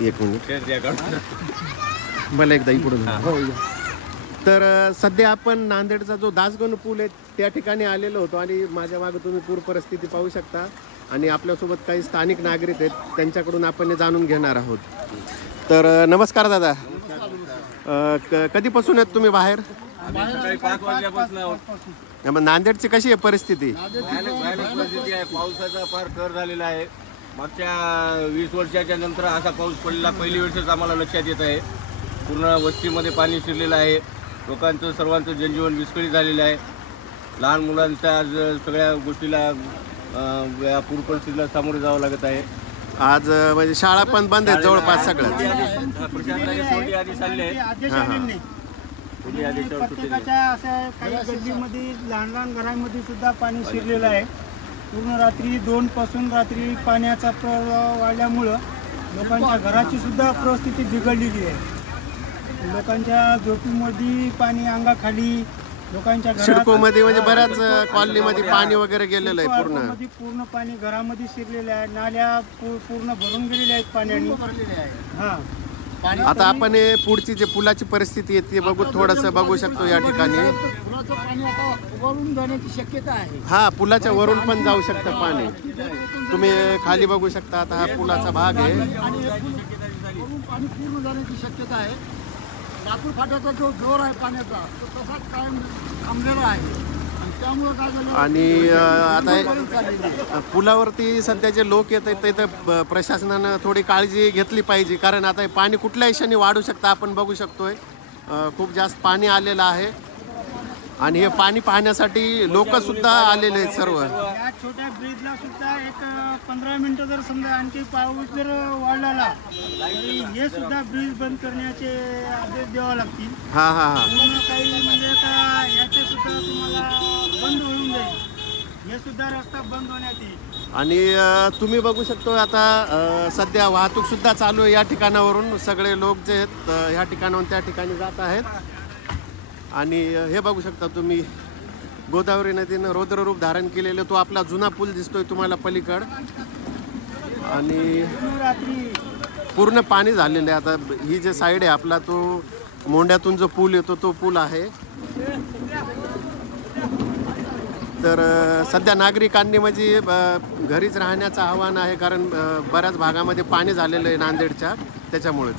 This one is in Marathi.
एक मिनिट मला एकदा इकडून हो. तर सध्या आपण नांदेडचा जो दासगण पूल आहे त्या ठिकाणी आलेलो होतो आणि माझ्या मागे तुम्ही पूर परिस्थिती पाहू शकता आणि आपल्यासोबत काही स्थानिक नागरिक आहेत त्यांच्याकडून आपण हे जाणून घेणार आहोत. तर नमस्कार दादा. कधीपासून आहेत तुम्ही बाहेर? मग नांदेडची कशी आहे परिस्थिती? परिस्थिती आहे. पावसाचा फार कर झालेला आहे. मागच्या 20 वर्षाच्या नंतर असा पाऊस पडलेला पहिली वेळेस आम्हाला लक्षात येत आहे. पूर्ण वस्तीमध्ये पाणी शिरलेलं आहे. लोकांचं सर्वांचं जनजीवन विस्कळीत झालेलं आहे. लहान मुलांच्या सगळ्या गोष्टीला या पूर परिस्थितीला सामोरे जावं लागत आहे. आज म्हणजे शाळा पण बंद आहेत जवळपास सगळं. प्रत्येकाच्या असं काही गल्लीमध्ये लहान लहान घरांमध्ये सुद्धा पाणी शिरलेलं आहे. पूर्ण रात्री 2 पासून रात्री पाण्याचा प्रवाह वाढल्यामुळं लोकांच्या घराची सुद्धा परिस्थिती बिघडलेली आहे. लोकांच्या झोपीमध्ये पाणी अंगाखाली, लोकांच्या सिडकोमध्ये म्हणजे बऱ्याच कॉलनीमध्ये पाणी वगैरे गेलेलं आहे. पूर्ण पाणी घरामध्ये शिरलेलं आहे. नाल्या पूर्ण भरून गेलेल्या आहेत पाण्याने. हां, आता आपण हे पुढची जे पुलाची परिस्थिती आहे ती बघू थोडंसं बघू शकतो या ठिकाणी. पुलाचं पाणी आता वरून जाण्याची शक्यता आहे. हा, पुलाच्या वरून पण जाऊ शकतं पाणी. तुम्ही खाली बघू शकता. आता हा पुलाचा भाग आहे. वरून पाणी पूर्ण जाण्याची शक्यता आहे. लाकूड फाट्याचा जो जोर आहे पाण्याचा तो तसाच कायम थांबलेला आहे. आणि आता पुलावरती सध्या जे लोक येत आहेत तिथं प्रशासनानं थोडी काळजी घेतली पाहिजे, कारण आता हे पाणी कुठल्याही क्षणी वाढू शकतं. आपण बघू शकतोय खूप जास्त पाणी आलेलं आहे आणि हे पाणी पाहण्यासाठी लोक सुद्धा आलेले आहेत सर्व. या छोट्या ब्रिजला सुद्धा एक 15 मिनिटं जर समजा आणखी पाऊस जर वाढला तरी हे सुद्धा ब्रिज बंद करण्याचे आदेश द्यावे लागतील. हा हा हा, पूर्ण काही म्हणजे आता याचे सुद्धा तुम्हाला बंद होऊन जाईल. हे सुद्धा रस्ता बंद होण्यात येईल. आणि तुम्ही बघू शकतो आता सध्या वाहतूक सुद्धा चालू आहे या ठिकाणावरून. सगळे लोक जे आहेत ह्या ठिकाणाहून त्या ठिकाणी जात आहेत. आणि हे बघू शकता तुम्ही गोदावरी नदीनं रौद्ररूप धारण केलेलं तो आपला जुना पूल दिसतोय तुम्हाला पलीकड. आणि पूर्ण पाणी झालेलं आहे. आता ही जे साईड आहे आपला तो मोंड्यातून जो पूल येतो तो पूल आहे. तर सध्या नागरिकांनी म्हणजे घरीच राहण्याचं आव्हान आहे, कारण बऱ्याच भागामध्ये पाणी झालेलं आहे नांदेडच्या, त्याच्यामुळेच.